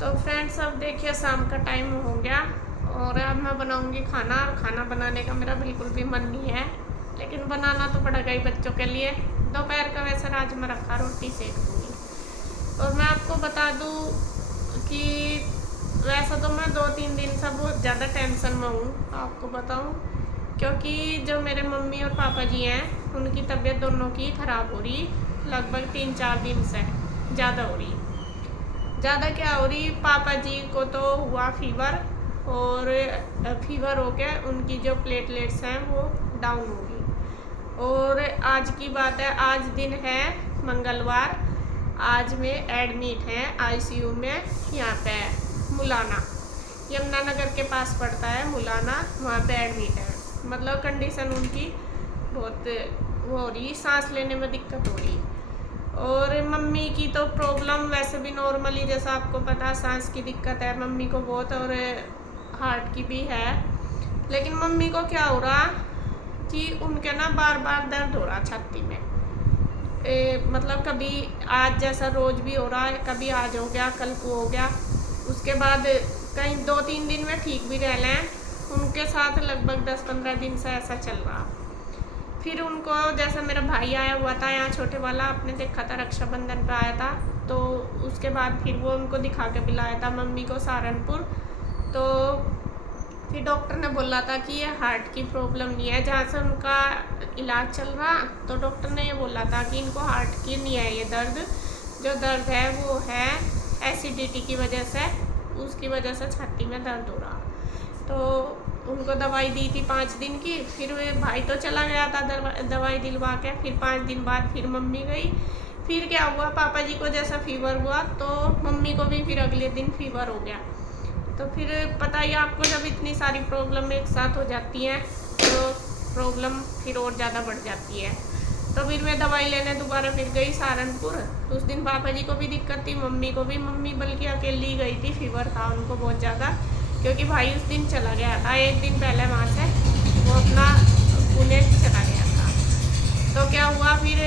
तो फ्रेंड्स अब देखिए शाम का टाइम हो गया और अब मैं बनाऊंगी खाना। और खाना बनाने का मेरा बिल्कुल भी मन नहीं है, लेकिन बनाना तो पड़ेगा ही बच्चों के लिए। दोपहर का वैसे राजमा रखा, रोटी सेक दूँगी। और मैं आपको बता दूँ कि वैसा तो मैं 2-3 दिन से बहुत ज़्यादा टेंशन में हूँ, आपको बताऊँ, क्योंकि जो मेरे मम्मी और पापा जी हैं उनकी तबीयत दोनों की ख़राब हो रही, लगभग 3-4 दिन से ज़्यादा हो रही। ज़्यादा क्या हो रही, पापा जी को तो हुआ फीवर, और फीवर हो के उनकी जो प्लेटलेट्स हैं वो डाउन हो गई। और आज की बात है, आज दिन है मंगलवार, आज में एडमिट हैं आईसीयू में, यहाँ पे मुलाना, यमुनानगर के पास पड़ता है मुलाना, वहाँ पे एडमिट है। मतलब कंडीशन उनकी बहुत वो हो रही, सांस लेने में दिक्कत हो रही। और मम्मी की तो प्रॉब्लम वैसे भी नॉर्मली, जैसा आपको पता, सांस की दिक्कत है मम्मी को बहुत, और हार्ट की भी है। लेकिन मम्मी को क्या हो रहा कि उनके ना बार बार दर्द हो रहा छाती में। मतलब कभी आज जैसा रोज भी हो रहा है, कभी आज हो गया, कल को हो गया, उसके बाद कहीं 2-3 दिन में ठीक भी रह लें। उनके साथ लगभग 10-15 दिन से ऐसा चल रहा। फिर उनको, जैसे मेरा भाई आया हुआ था यहाँ छोटे वाला, आपने देखा था रक्षाबंधन पे आया था, तो उसके बाद फिर वो उनको दिखा के भी लाया था मम्मी को सहारनपुर। तो फिर डॉक्टर ने बोला था कि ये हार्ट की प्रॉब्लम नहीं है, जहाँ से उनका इलाज चल रहा, तो डॉक्टर ने ये बोला था कि इनको हार्ट की नहीं है ये दर्द, जो दर्द है वो है एसिडिटी की वजह से, उसकी वजह से छाती में दर्द हो रहा। तो उनको दवाई दी थी 5 दिन की। फिर भाई तो चला गया था दवाई दिलवा के, फिर 5 दिन बाद फिर मम्मी गई। फिर क्या हुआ, पापा जी को जैसा फीवर हुआ तो मम्मी को भी फिर अगले दिन फीवर हो गया। तो फिर पता ही आपको, जब इतनी सारी प्रॉब्लम एक साथ हो जाती हैं तो प्रॉब्लम फिर और ज़्यादा बढ़ जाती है। तो फिर मैं दवाई लेने दोबारा फिर गई सहारनपुर। तो उस दिन पापा जी को भी दिक्कत थी, मम्मी को भी, मम्मी बल्कि अकेली गई थी, फीवर था उनको बहुत ज़्यादा, क्योंकि भाई उस दिन चला गया था 1 दिन पहले वहाँ से, वो अपना पुणे चला गया था। तो क्या हुआ फिर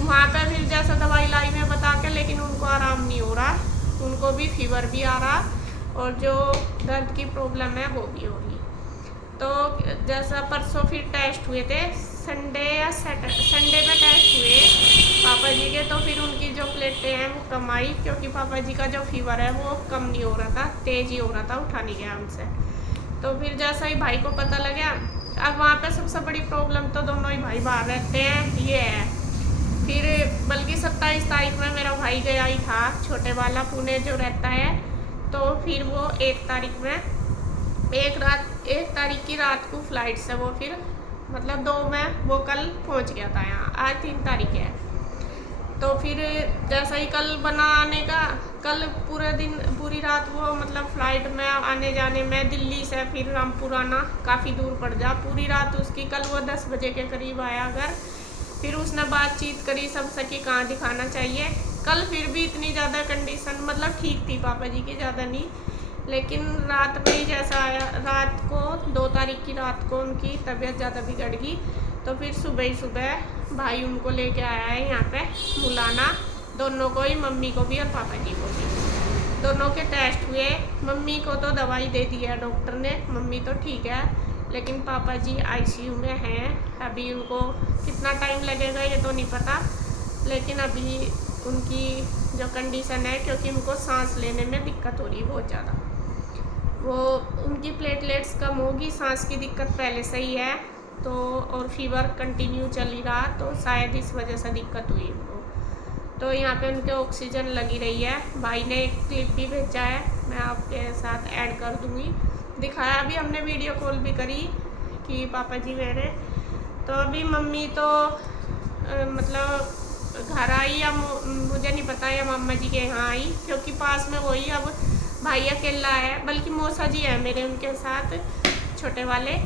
वहाँ पर फिर जैसा दवाई लाई मैं बता के, लेकिन उनको आराम नहीं हो रहा, उनको भी फीवर भी आ रहा, और जो दर्द की प्रॉब्लम है वो भी हो रही। तो जैसा परसों फिर टेस्ट हुए थे, संडे में टेस्ट हुए पापा जी के, तो फिर उनकी जो प्लेटें हैं वो कम आई, क्योंकि पापा जी का जो फीवर है वो कम नहीं हो रहा था, तेज़ ही हो रहा था, उठा नहीं गया हमसे। तो फिर जैसा ही भाई को पता लगा, अब वहाँ पे सबसे बड़ी प्रॉब्लम तो दोनों ही भाई बाहर रहते हैं, ये है। फिर बल्कि 27 तारीख में मेरा भाई गया ही था, छोटे वाला पुणे जो रहता है। तो फिर वो 1 तारीख में, 1 तारीख की रात को फ्लाइट से वो फिर, मतलब 2 में वो कल पहुंच गया था यहाँ, आज 3 तारीख है। तो फिर जैसा ही कल बना आने का, कल पूरे दिन पूरी रात वो, मतलब फ़्लाइट में आने जाने में, दिल्ली से फिर रामपुर आना काफ़ी दूर पड़ जा, पूरी रात उसकी। कल वो 10 बजे के करीब आया घर। फिर उसने बातचीत करी सबसे कि कहाँ दिखाना चाहिए। कल फिर भी इतनी ज़्यादा कंडीशन, मतलब ठीक थी पापा जी की, ज़्यादा नहीं, लेकिन रात में ही जैसा आया, रात को 2 तारीख की रात को उनकी तबीयत ज़्यादा बिगड़ गई। तो फिर सुबह ही सुबह भाई उनको लेके आया है यहाँ पे मुलाना, दोनों को ही, मम्मी को भी और पापा जी को भी। दोनों के टेस्ट हुए, मम्मी को तो दवाई दे दी है डॉक्टर ने, मम्मी तो ठीक है, लेकिन पापा जी आईसीयू में हैं। अभी उनको कितना टाइम लगेगा ये तो नहीं पता, लेकिन अभी उनकी जो कंडीशन है, क्योंकि उनको सांस लेने में दिक्कत हो रही है बहुत ज़्यादा, वो उनकी प्लेटलेट्स कम होगी, सांस की दिक्कत पहले से ही है, तो और फीवर कंटिन्यू चल ही रहा, तो शायद इस वजह से दिक्कत हुई उनको। तो यहाँ पे उनके ऑक्सीजन लगी रही है। भाई ने एक क्लिप भी भेजा है, मैं आपके साथ ऐड कर दूँगी, दिखाया भी हमने, वीडियो कॉल भी करी कि पापा जी मेरे। तो अभी मम्मी तो मतलब घर आई, या मुझे नहीं पता, या मामा जी के यहाँ आई, क्योंकि पास में वही, अब भाई अकेला है, बल्कि मौसा जी है मेरे उनके साथ, छोटे वाले।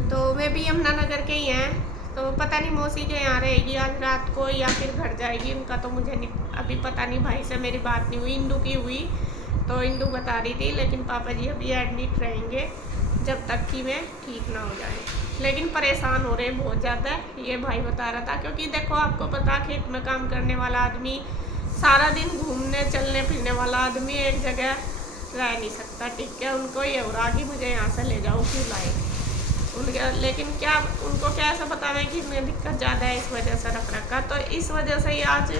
तो वे भी यमुनानगर के ही हैं। तो पता नहीं मौसी के यहाँ रहेगी आज रात को, या फिर घर जाएगी, उनका तो मुझे नहीं अभी पता नहीं। भाई से मेरी बात नहीं हुई, इंदू की हुई, तो इंदू बता रही थी, लेकिन पापा जी अभी एडमिट रहेंगे जब तक कि मैं ठीक ना हो जाए। लेकिन परेशान हो रहे बहुत ज़्यादा, ये भाई बता रहा था, क्योंकि देखो आपको पता, खेत में काम करने वाला आदमी सारा दिन घूमने चलने फिरने वाला आदमी एक जगह रह नहीं सकता, ठीक है। उनको ये हो रहा कि मुझे यहाँ से ले जाओ, क्यों लाए उनके, लेकिन क्या उनको क्या ऐसा पता है कि मेरी दिक्कत ज़्यादा है, इस वजह से रख रखा। तो इस वजह से ही आज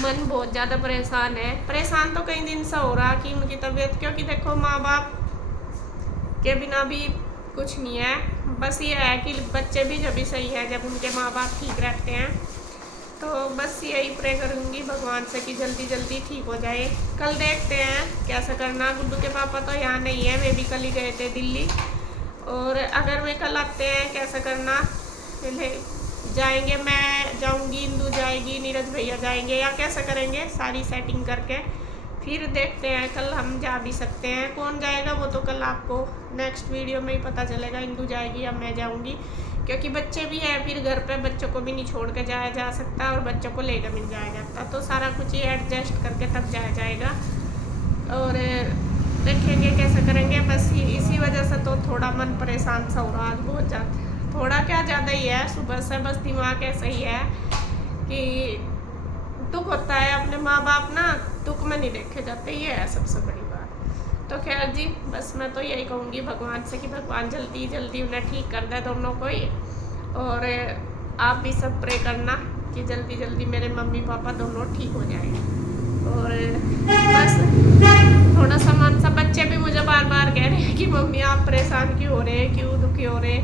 मन बहुत ज़्यादा परेशान है। परेशान तो कई दिन से हो रहा कि उनकी तबीयत, क्योंकि देखो माँ बाप के बिना भी कुछ नहीं है। बस ये है कि बच्चे भी जब भी सही है जब उनके माँ बाप ठीक रहते हैं। तो बस यही प्रे करूँगी भगवान से कि जल्दी जल्दी ठीक हो जाए। कल देखते हैं कैसा करना। गुड्डू के पापा तो यहाँ नहीं है, वे भी कल ही गए थे दिल्ली, और अगर वे कल आते हैं कैसा करना, पहले जाएंगे, मैं जाऊंगी, इंदू जाएगी, नीरज भैया जाएंगे, या कैसा करेंगे सारी सेटिंग करके फिर देखते हैं। कल हम जा भी सकते हैं, कौन जाएगा वो तो कल आपको नेक्स्ट वीडियो में ही पता चलेगा। इंदू जाएगी या मैं जाऊंगी, क्योंकि बच्चे भी हैं, फिर घर पे बच्चों को भी नहीं छोड़ के जाया जा सकता और बच्चों को लेकर नहीं जाया जाता। तो सारा कुछ ही एडजस्ट करके तब जाया जाएगा और देखेंगे कैसा करेंगे। बस इसी वजह से तो थोड़ा मन परेशान सा हो रहा आज बहुत ज़्यादा, थोड़ा क्या ज़्यादा ही है। सुबह से बस दिमाग ऐसा ही है कि दुख होता है, अपने माँ बाप ना दुख में नहीं देखे जाते, ये है सबसे बड़ी बात। तो खैर जी, बस मैं तो यही कहूँगी भगवान से कि भगवान जल्दी जल्दी उन्हें ठीक कर दे दोनों को ही, और आप भी सब प्रे करना कि जल्दी जल्दी मेरे मम्मी पापा दोनों ठीक हो जाएं। और बस थोड़ा सामान सब, बच्चे भी मुझे बार बार कह रहे हैं कि मम्मी आप परेशान क्यों हो रहे, क्यों दुखी हो रहे।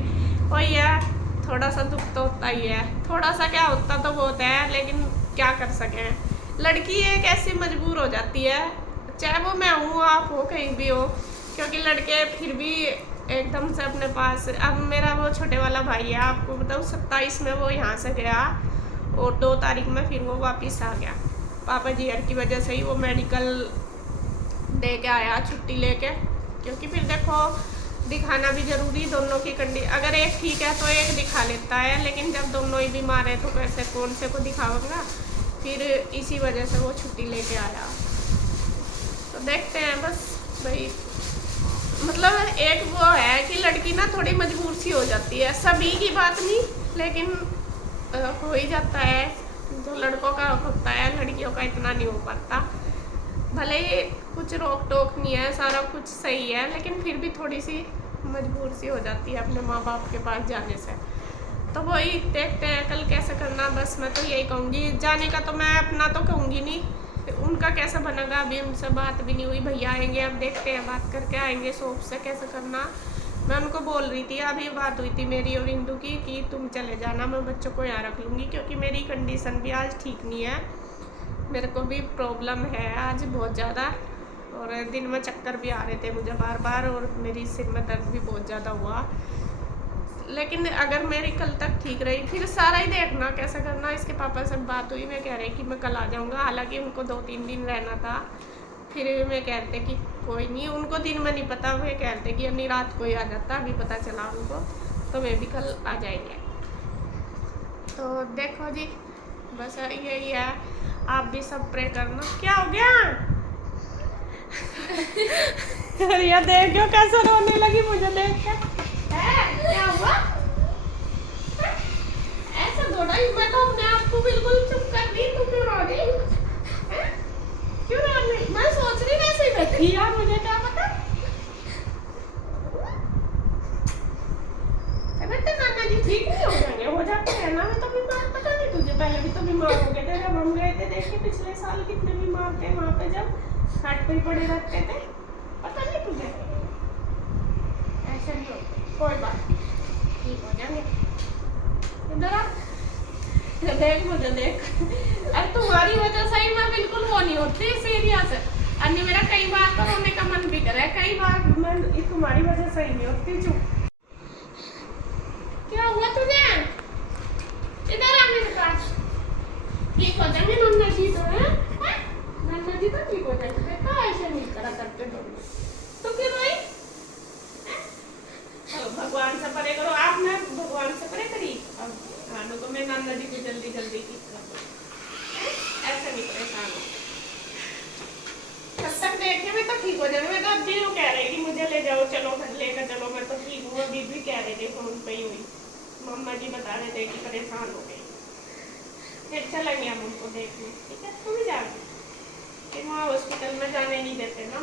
वही है, थोड़ा सा दुख तो होता ही है, थोड़ा सा क्या होता तो बहुत है, लेकिन क्या कर सकें। लड़की एक ऐसी मजबूर हो जाती है, चाहे वो मैं हूँ आप हो कहीं भी हो, क्योंकि लड़के फिर भी एकदम से अपने पास। अब मेरा वो छोटे वाला भाई है, आपको बताऊँ 27 में वो यहाँ से गया और 2 तारीख में फिर वो वापस आ गया। पापा जी की वजह से ही वो मेडिकल दे के आया छुट्टी लेके, क्योंकि फिर देखो दिखाना भी ज़रूरी, दोनों की कंडीशन, अगर एक ठीक है तो एक दिखा लेता है, लेकिन जब दोनों ही बीमार है तो कैसे कौन से को दिखाऊंगा। फिर इसी वजह से वो छुट्टी लेके आया। तो देखते हैं बस भाई, मतलब एक वो है कि लड़की ना थोड़ी मजबूर सी हो जाती है, सभी की बात नहीं लेकिन हो ही जाता है। जो लड़कों का होता है लड़कियों का इतना नहीं हो पाता। भले ही कुछ रोक टोक नहीं है, सारा कुछ सही है, लेकिन फिर भी थोड़ी सी मजबूर सी हो जाती है अपने माँ बाप के पास जाने से। तो वही देखते हैं कल कैसे करना। बस मैं तो यही कहूँगी, जाने का तो मैं अपना तो कहूँगी नहीं, उनका कैसा बनेगा अभी उनसे बात भी नहीं हुई। भैया आएंगे, अब देखते हैं, बात करके आएंगे शॉप से कैसे करना। मैं उनको बोल रही थी, अभी बात हुई थी मेरी और इंदू की कि तुम चले जाना, मैं बच्चों को यहाँ रख लूँगी, क्योंकि मेरी कंडीशन भी आज ठीक नहीं है, मेरे को भी प्रॉब्लम है आज बहुत ज़्यादा, और दिन में चक्कर भी आ रहे थे मुझे बार बार, और मेरी सिर में दर्द भी बहुत ज़्यादा हुआ। लेकिन अगर मेरी कल तक ठीक रही, फिर सारा ही देखना कैसा करना। इसके पापा से बात हुई, मैं कह रही कि मैं कल आ जाऊँगा, हालांकि उनको 2-3 दिन रहना था। फिर मैं कहते कि कोई नहीं, उनको दिन में नहीं पता, वे कहते कि अन्नी रात को ही आ जाता, अभी पता चला उनको, तो मैं भी कल आ जाएंगे। तो देखो जी, बस यही है, आप भी सब प्रे करना। क्या हो गया? रिया देख क्यों कैसे रोने लगी मुझे देख के। क्या हुआ? ऐसा थोड़ा ही, मैं तो अपने आप को बिल्कुल चुप कर दी, तू क्यों रो रही? क्यों रो रही? मैं सोच रही वैसे ही बैठी यार, मुझे क्या पता। बेटा नाना जी ठीक नहीं हो जाएंगे, हो जाते हैं ना, मैं तो बीमार, पता नहीं तुझे, पहले भी तो बीमार हो गए थे जब हम गए थे, देखिए पिछले साल कितने बीमार थे वहाँ पे, जब खाट पे पड़े रहते थे, पता नहीं तुझे। ऐसा नहीं होता, कोई बात नहीं, ठीक हो जाएंगे। इधर आ, देख मुझे देख। अरे तुम्हारी वजह से ही मैं बिल्कुल वो नहीं होती सीरियस, अन्य मेरा कई बार तो रोने का मन भी करे, कई बार मैं तुम्हारी वजह से ही नहीं होती। चुप, क्या हुआ तुझे? इधर आ मेरे पास, ठीक हो जाएंगे नन्ना जी तो है? नन्ना जी तो ठीक हो जाएंगे बेटा, ऐसे नहीं करा करते दोनों। तो क्यों भाई? चलो भगवान से परे करो, आपने भगवान से परे करी, अब खानों को मैं नन्ना जी को जल्दी जल्दी ठीक कर दूँ, ऐसे नहीं परेशान हो। जब तक देखने में तो ठीक हो जाएगा। मैं तो अब भी कह रही कि मुझे ले जाओ, चलो घर लेकर चलो, मैं तो ठीक हूँ। अभी भी कह रहे थे फोन पे ही हुई, मम्मा जी बता रहे थे कि परेशान हो गई। फिर चलेंगे हम उनको देखने, ठीक है? तुम भी जाओ। हॉस्पिटल में जाने नहीं देते ना